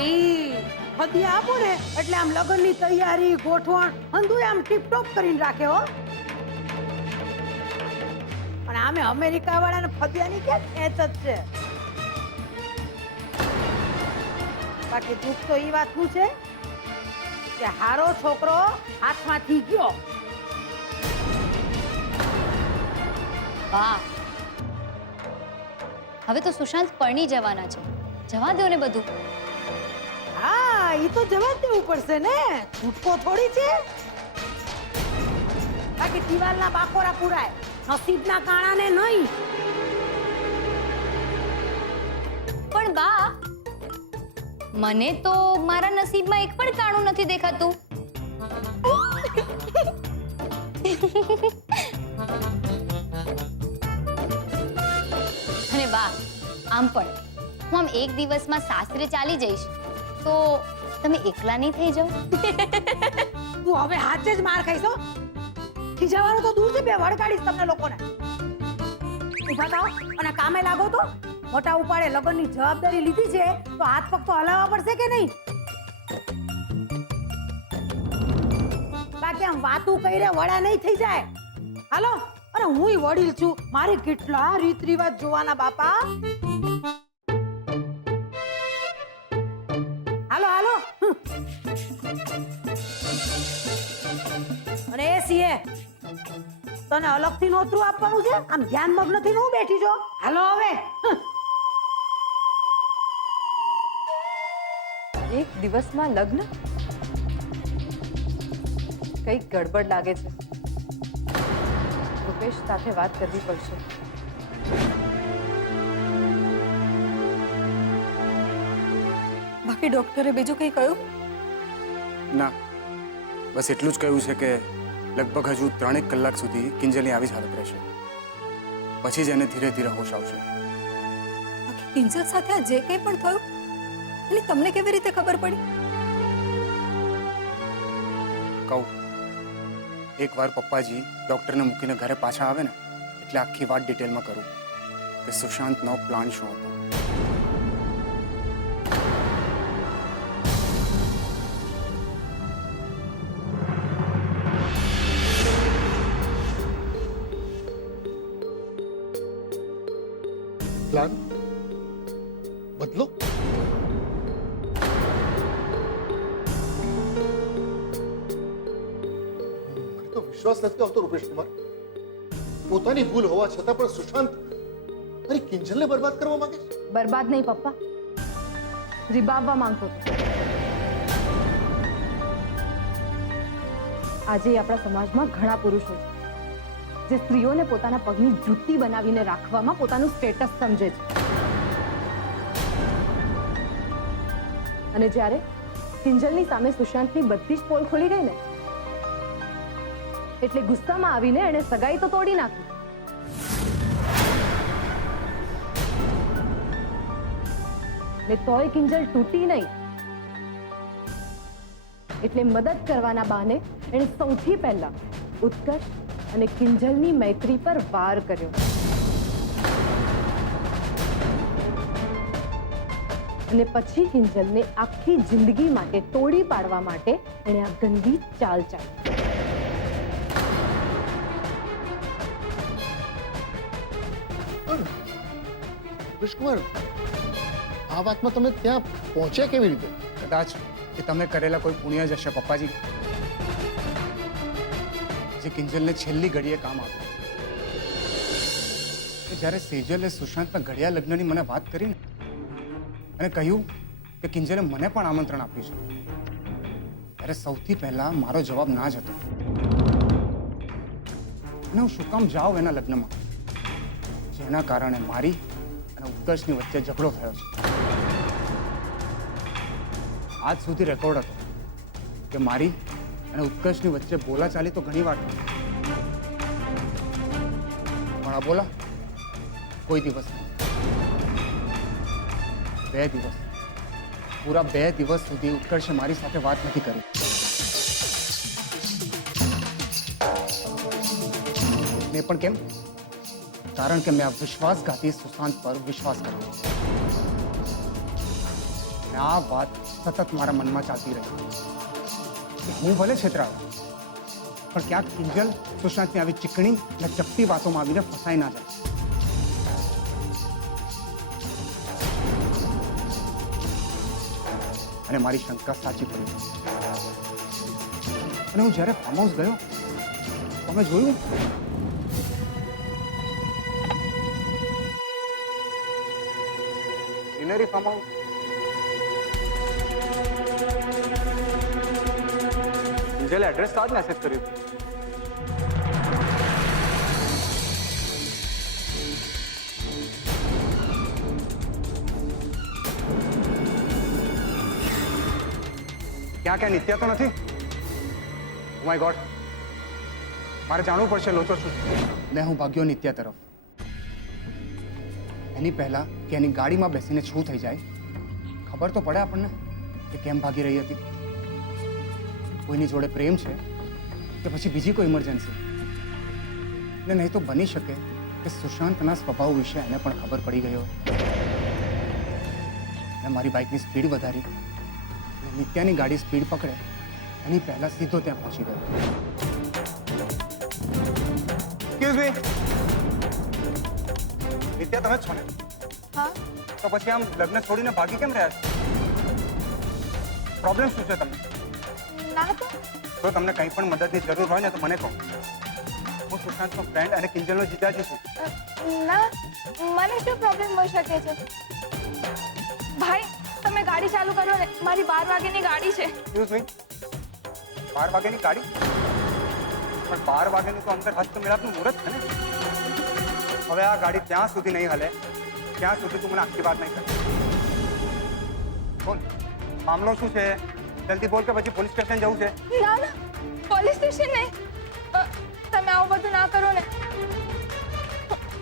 ઈ ફદિયા આપો ને એટલે આમ લગ્નની તૈયારી ગોઠવણ હંધુય આમ ટીપટોપ કરીને રાખે હો. પણ આમે અમેરિકા વાળાને ફદિયાની ક્યાં ખેંચ જ છે. બાકી દુઃખ તો ઈ વાતનું છે કે હારો છોકરો હાથમાંથી ગયો. વાહ, હવે તો સુશાંત પરણી જવાના છે. જવા દો ને બધું. હા, ઈ તો જવા જ દેવું પડશે ને, છૂટકો થોડી છે. બાકી દિવાલના બાકોરા પુરાય, નસીબના કાણાને નહીં. પણ બા, મને તો મારા નસીબમાં એક પણ કાણું નથી દેખાતું. અને બા, આમ પણ હું આમ એક દિવસમાં સાસરે ચાલી જઈશ તો તમે એકલા નહીં થઈ જાઓ. તું હવે હાચે જ માર ખાઈશ હો. ખીજાવાનું તો દૂર છે, બે વળગાડીશ તમને લોકોને. ઊભા થાઓ અને કામે લાગો. તો મોટા ઉપાડે લગ્નની જવાબદારી લીધી છે તો હાથ પગ તો હલાવવા પડશે કે નહીં? બાકી આમ વાતું કઈને વડા નહીં થઈ જાય. હાલો, અરે હુંય વડીલ છું, મારે કેટલા રીત રિવાજ જોવાના બાપા. હાલો હાલો. અને એ સીએ, તને અલગથી નોતરું આપવાનું છે? આમ ધ્યાન મગ્નથી નું બેઠી છો? હાલો હવે. એક દિવસમાં લગ્ન? કંઈક ગડબડ લાગે છે. રૂપેશ સાથે વાત કરવી પડશે. બાકી ડોક્ટરે બીજું કંઈ કહ્યું? ના, બસ એટલું જ કહ્યું છે કે લગભગ હજુ 3 કલાક સુધી કિંજલની આવી જ હાલત રહેશે. પછી જ એને ધીરે ધીરે હોશ આવશે. બાકી કિંજલ સાથે આ જે કંઈ પણ થયું એની તમને કેવી રીતે ખબર પડી? કહું, એકવાર પપ્પાજી ડૉક્ટરને મૂકીને ઘરે પાછા આવે ને એટલે આખી વાત ડિટેલમાં કરું કે સુશાંતનો પ્લાન શું હતો. પ્લાન બદલો? મને તો વિશ્વાસ નથી આવતો રૂપેશ કુમાર. પોતાની ભૂલ હોવા છતાં પણ સુશાંત મારી કિંજલને બરબાદ કરવા માંગે છે. બરબાદ નહીં પપ્પા, રીબાવવા માંગતો હતો. આજે આપણા સમાજમાં ઘણા પુરુષો છે જે સ્ત્રીઓને પોતાના પગની જૂતી બનાવીને રાખવામાં પોતાનું સ્ટેટસ સમજે છે. અને જ્યારે કિંજલની સામે સુશાંતની બધી જ પોલ ખુલી ગઈ ને એટલે ગુસ્સામાં આવીને એણે સગાઈ તો તોડી નાખી. ને તોય કિંજલ તૂટી નહીં એટલે મદદ કરવાના બહાને એણે સૌથી પહેલા ઉત્કર્ષ અને કિંજલની મૈત્રી પર વાર કર્યો. અને પછી કિંજલને આખી જિંદગી માટે તોડી પાડવા માટે એણે આ ગંદી ચાલ ચાલી. રૂપેશ કુમાર, આ વાતમાં તમે ત્યાં પહોંચ્યા કેવી રીતે? કદાચ એ તમે કરેલા કોઈ પુણ્ય જ હશે પપ્પાજી, જે કિંજલને છેલ્લી ઘડીએ કામ આવ્યું. જ્યારે સેજલે સુશાંતના ઘડિયા લગ્નની મને વાત કરી ને અને કહ્યું કે કિંજલે મને પણ આમંત્રણ આપ્યું છે, ત્યારે સૌથી પહેલા મારો જવાબ ના જ હતો. અને હું શું કામ જાઉં એના લગ્નમાં જેના કારણે મારી અને ઉત્કર્ષની વચ્ચે ઝઘડો થયો છે. આજ સુધી રેકોર્ડ હતો કે મારી અને ઉત્કર્ષની વચ્ચે બોલાચાલી તો ઘણી વાર થઈ, પણ આ બોલા કોઈ દિવસ નહીં. 2 દિવસ, પૂરા 2 દિવસ સુધી ઉત્કર્ષે મારી સાથે વાત નથી કરી. મેં પણ કેમ? કારણ કે મેં આ વિશ્વાસઘાતી સુશાંત પર વિશ્વાસ કર્યો. અને આ વાત સતત મારા મનમાં ચાલતી રહી કે હું ભલે છેતરાયો, પણ ક્યાંક કિંજલ સુશાંતની આવી ચીકણી અને ચપટી વાતોમાં આવીને ફસાઈ ના જાય. અને મારી શંકા સાચી પડી. અને હું જ્યારે ફાર્મ હાઉસ ગયો, તમે જોયું સિનરી ફાર્મ હાઉસ. કિંજલે એડ્રેસ તો જ મેસેજ કર્યું હતું. ક્યાં ક્યાં નિત્યા તો નથી? ઓ માય ગોડ, મારે જાણવું પડશે લોચો છું. ને હું ભાગ્યો નિત્યા તરફ. એની પહેલા કે એની ગાડીમાં બેસીને શું થઈ જાય ખબર તો પડે આપણને કે કેમ ભાગી રહી હતી. કોઈની જોડે પ્રેમ છે કે પછી બીજી કોઈ ઇમરજન્સી. ને નહીં તો બની શકે કે સુશાંતના સ્વભાવ વિશે એને પણ ખબર પડી ગયો. મેં મારી બાઇકની સ્પીડ વધારી. નિત્યાની ગાડી સ્પીડ પકડે એની પહેલા સીધો ત્યાં પહોંચી ગયો. એક્સક્યુઝ મી, નિત્યા તમે જ છો ને? હા. તો પછી આમ લગ્ન છોડીને ભાગી કેમ રહ્યા છો? પ્રોબ્લેમ શું છે તમને? ના તો જો તમને કંઈ પણ મદદની જરૂર હોય ને તો મને કહો. હું સુશાંતનો ફ્રેન્ડ અને કિંજલનો જીજાજી છું. ના, મને શું પ્રોબ્લેમ હોઈ શકે છે? ભાઈ તમે ગાડી ચાલુ કરો ને, મારી 12 વાગ્યાની ગાડી છે. એક્સક્યુઝ મી, 12 વાગ્યાની ગાડી? પણ 12 વાગ્યાનું તો અંદર હસ્ત મેળાપનું મુહૂર્ત છે ને. હવે આ ગાડી ત્યાં સુધી નહીં હલે ત્યાં સુધી તું મને આખી વાત નહીં કર. બોલ, મામલો શું છે? જલ્દી બોલ કે પછી પોલીસ સ્ટેશન જવું છે. ના ના, પોલીસ સ્ટેશન નહીં. તમે આવું બધું ના કરો ને.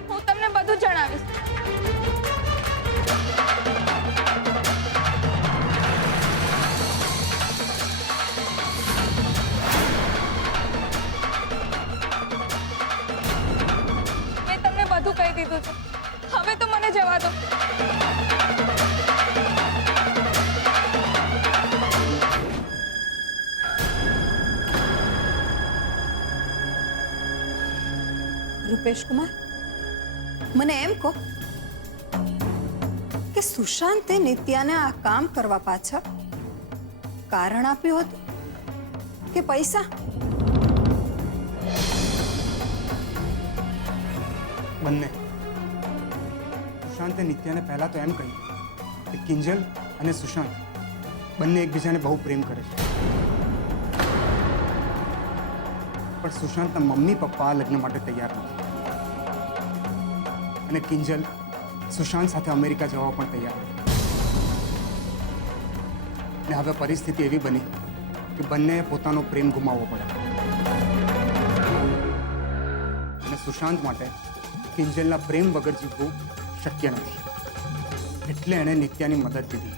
હું તમને બધું જણાવીશ. મેં તમને બધું કહી દીધું છે. હવે તો મને જવા દો. રૂપેશ કુમાર, મને એમ કહો કે સુશાંતે નિત્યાને આ કામ કરવા પાછળ કારણ આપ્યું હતું કે પૈસા? બંને. સુશાંતે નિત્યાને પહેલા તો એમ કહ્યું કે કિંજલ અને સુશાંત બંને એકબીજાને બહુ પ્રેમ કરે છે. પણ સુશાંતના મમ્મી પપ્પા આ લગ્ન માટે તૈયાર નથી. અને કિંજલ સુશાંત સાથે અમેરિકા જવા પણ તૈયાર નથી. અને હવે પરિસ્થિતિ એવી બની કે બંનેએ પોતાનો પ્રેમ ગુમાવવો પડે. અને સુશાંત માટે કિંજલના પ્રેમ વગર જીવવું શક્ય નથી. એટલે એણે નિત્યાની મદદ લીધી.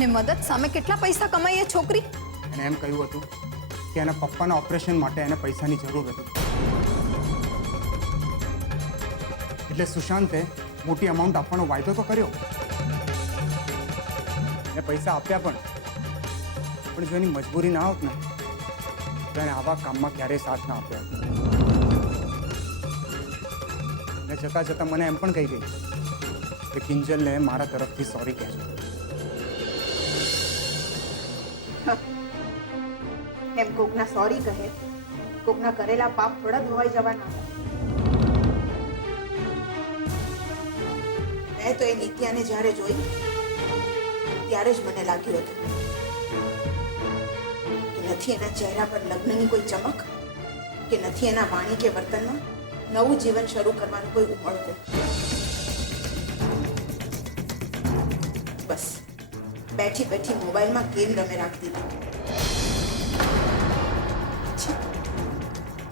ને મદદ સામે કેટલા પૈસા કમાઈ એ છોકરી? એને એમ કહ્યું હતું કે એના પપ્પાના ઓપરેશન માટે એને પૈસાની જરૂર હતી. એટલે સુશાંતે મોટી અમાઉન્ટ આપવાનો વાયદો તો કર્યો. એને પૈસા આપ્યા પણ જો એની મજબૂરી ના હોત ને તો એને આવા કામમાં ક્યારેય સાથ ના આપ્યો. ને જતા જતા મને એમ પણ કહી ગઈ કે કિંજલને મારા તરફથી સોરી કહેજો. એમ કોકના સોરી કહે, કોકના કરેલા પાપ થોડા ધોવાઈ જવાના. મેં તો એ નિત્યાને જ્યારે જોઈ ત્યારે જ મને લાગ્યું હતું કે નથી એના ચહેરા પર લગ્નની કોઈ ચમક, કે નથી એના વાણી કે વર્તનમાં નવું જીવન શરૂ કરવાનું કોઈ ઉમળકો. બસ બેઠી બેઠી મોબાઈલમાં ગેમ રમે રાખતી હતી.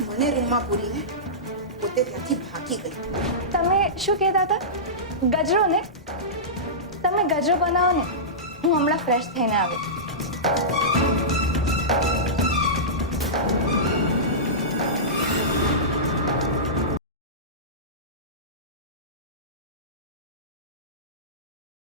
મને રૂમમાં પૂરીને પોતે ત્યાંથી ભાગી ગઈ. તમે શું કહેતા હતા? ગજરો ને? તમે ગજરો બનાવો ને, હું હમણાં ફ્રેશ થઈને આવી.